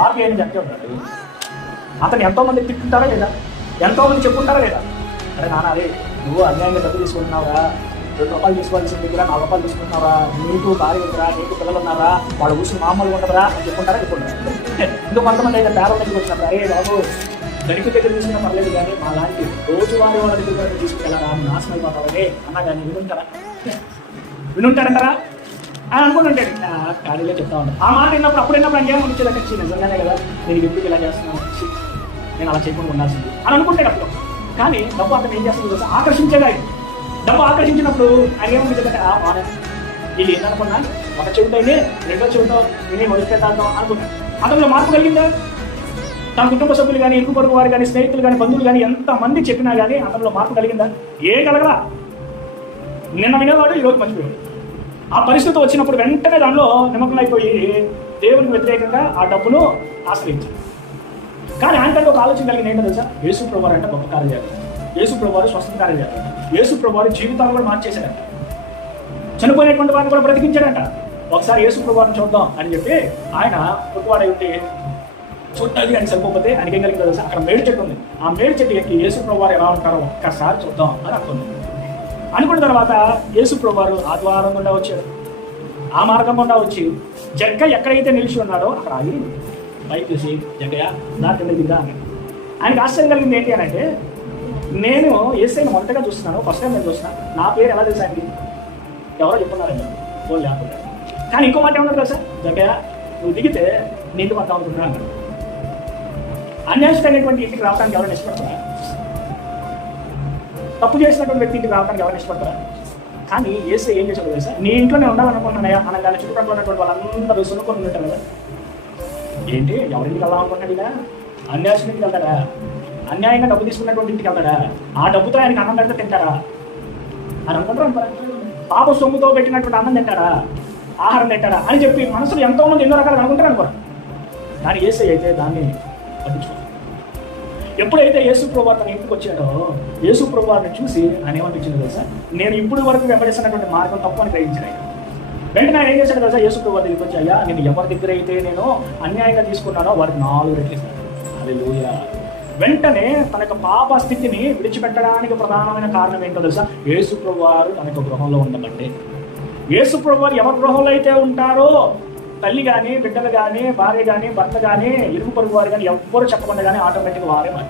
మార్పు ఏంటి అంతే ఉన్నాడు. అతను ఎంతోమంది తిట్టుంటారా లేదా, ఎంతోమంది చెప్పుకుంటారా లేదా, అరే నాన్న అదే నువ్వు అన్యాయంగా డబ్బు తీసుకుంటున్నావురా, 2 రూపాయలు తీసుకోవాల్సింది దగ్గర 4 రూపాయలు తీసుకుంటున్నారా, నీకు భార్య ఉందిరా, నీకు పిల్లలు ఉన్నారా, వాళ్ళు కూర్చుని మామూలుగా ఉండదురా అని చెప్పుకుంటారా చెప్పుకుంటారా. ఇందుకు కొంతమంది అయితే పేదల దగ్గరికి వచ్చినప్పుడు అరే బాబు గడికి దగ్గర తీసుకున్నా పర్లేదు కానీ మా లాంటి రోజువారీ వాళ్ళ దగ్గర తీసుకెళ్ళారా నాశనం అయిపోతావని అన్నా కానీ వినుంటాడంటారా అని అనుకుంటుంటాడు. ఖాళీగా చెప్తా ఉంటాను ఆ మాట విన్నప్పుడు. అప్పుడు విన్నప్పుడు అంకేమో వచ్చేదాకా నిజంగానే కదా నేను ఎందుకు ఇలా చేస్తున్నాను, నేను అలా చేయకుండా ఉండాల్సింది అని అనుకుంటాడు అప్పుడు. కానీ డబ్బు అతను ఏం చేస్తుంది ఆకర్షించేదా. డబ్బు ఆకర్షించినప్పుడు ఆయన ఏమనిపించదంటే వీళ్ళు ఏందనుకున్నా ఒక చెవితోనే రెండో చెవితో నేనే మొదలుపెట్టాను అనుకున్నాను. అతనిలో మార్పు కలిగిందా? తన కుటుంబ సభ్యులు కానీ ఇరుగు పొరుగు వారు కానీ స్నేహితులు కానీ బంధువులు కానీ ఎంతమంది చెప్పినా కానీ అతనిలో మార్పు కలిగిందా? ఏం కలగలా. నిన్న వినేవాడు ఈరోజు మర్చిపోయాడు. ఆ పరిస్థితి వచ్చినప్పుడు వెంటనే దానిలో నిమగ్నం అయిపోయి దేవునికి వ్యతిరేకంగా ఆ డబ్బును ఆశ్రయించాడు. కానీ ఆయనకంటే ఒక ఆలోచన కలిగిన ఏంటో తెలుసా, యేసు ప్రభువారు అంటే గొప్ప కార్యం చేయాలి, యేసు ప్రభువారు స్వస్థత కార్యం చేయాలి, యేసు ప్రభువారు జీవితాలు కూడా మార్చేశాడంట, చనిపోయినటువంటి వారిని కూడా బ్రతికించాడంట. ఒకసారి యేసు ప్రభువారిని చూద్దాం అని చెప్పి ఆయన పొట్టువాడై ఉంటే చూడాలి అని సరిపోతే ఆయనకి ఏం కలిగిందో తెలుసా, అక్కడ మేడి చెట్టు ఉంది, ఆ మేడి చెట్టు ఎక్కి యేసు ప్రభువారు ఎలా ఉంటారో ఒక్కసారి చూద్దాం అని అనుకున్నాం. అనుకున్న తర్వాత యేసు ప్రభువారు ఆ ద్వారం గుండా వచ్చాడు, ఆ మార్గం గుండా వచ్చి జగ్గ ఎక్కడైతే నిలిచి ఉన్నాడో అక్కడ ఆగి పైకి చూసి జగ్గయ్య నా కింద దిద్దా అని. ఆయనకి ఆశ్చర్యం కలిగింది ఏంటి అని అంటే, నేను యేసయ్యను మొదటగా చూస్తున్నాను, ఫస్ట్ టైం నేను చూస్తున్నాను, నా పేరు ఎలా తెలుసా అండి, ఎవరో చెప్పున్నారండి వాళ్ళు లేకుండా. కానీ ఇంకో మాట ఏమన్నారు తెలుసా, జగ్గయ్య నువ్వు దిగితే నీకు పడతా అనుకుంటున్నా అన్నాడు. అన్యాయమైనటువంటి ఇంటికి రావడానికి ఎవరైనా ఇష్టపడతారా? తప్పు చేసినటువంటి వ్యక్తి ఇంటికి రావడానికి ఎవరైనా ఇష్టపడతారా? కానీ యేసయ్య ఏం చేశాడు తెలుసా, నీ ఇంట్లో నేను ఉండాలనుకుంటున్నాయా అనగానే చుట్టుపక్కల ఉన్నటువంటి వాళ్ళందరూ సునుకొని ఉంటారు కదా, ఏంటి ఎవరింటికి వెళ్దాం అనుకుంటున్నాడు, ఇలా అన్యాయం ఇంటికి వెళ్తాడా, అన్యాయంగా డబ్బు తీసుకున్నటువంటి ఇంటికి వెళ్తాడా, ఆ డబ్బుతో ఆయనకి అన్నం పెడితే తింటాడా అని అనుకుంటారు అంటారా? పాప సొమ్ముతో పెట్టినటువంటి అన్నం తింటాడా, ఆహారం తింటాడా అని చెప్పి మనసులో ఎంతో మంది ఎన్నో రకాలుగా అనుకుంటారు అనుకోరు. కానీ యేసయ్య అయితే దాన్ని పట్టించుకోవాలి. ఎప్పుడైతే యేసు ప్రభువారు తన ఇంటికి వచ్చాడో యేసు ప్రభువారిని చూసి ఆయన ఏమనిపించింది తెలుసా, నేను ఇప్పుడు వరకు వెంబడిస్తున్నటువంటి మార్గం తప్పు అని గ్రహించాను. ఆయన వెంటనే ఆయన ఏం చేశాడు తెలుసా, యేసు ప్రభువారి దగ్గరికి వచ్చి అయ్యా నేను ఎవరి దగ్గర అయితే నేను అన్యాయంగా తీసుకున్నానో వారికి 4 రెట్లు ఇస్తాను. హల్లెలూయా. వెంటనే తన యొక్క పాప స్థితిని విడిచిపెట్టడానికి ప్రధానమైన కారణం ఏంటో తెలుసా, యేసు ప్రభువారు తన యొక్క గృహంలో ఉండబట్టే. యేసు ప్రభువారు ఎవరి గృహంలో అయితే ఉంటారో తల్లి కానీ బిడ్డలు కానీ భార్య కానీ భర్త కానీ ఇరుగు పొరుగు వారు కానీ ఎవ్వరు చెప్పకుండా కానీ ఆటోమేటిక్గా వారే మాట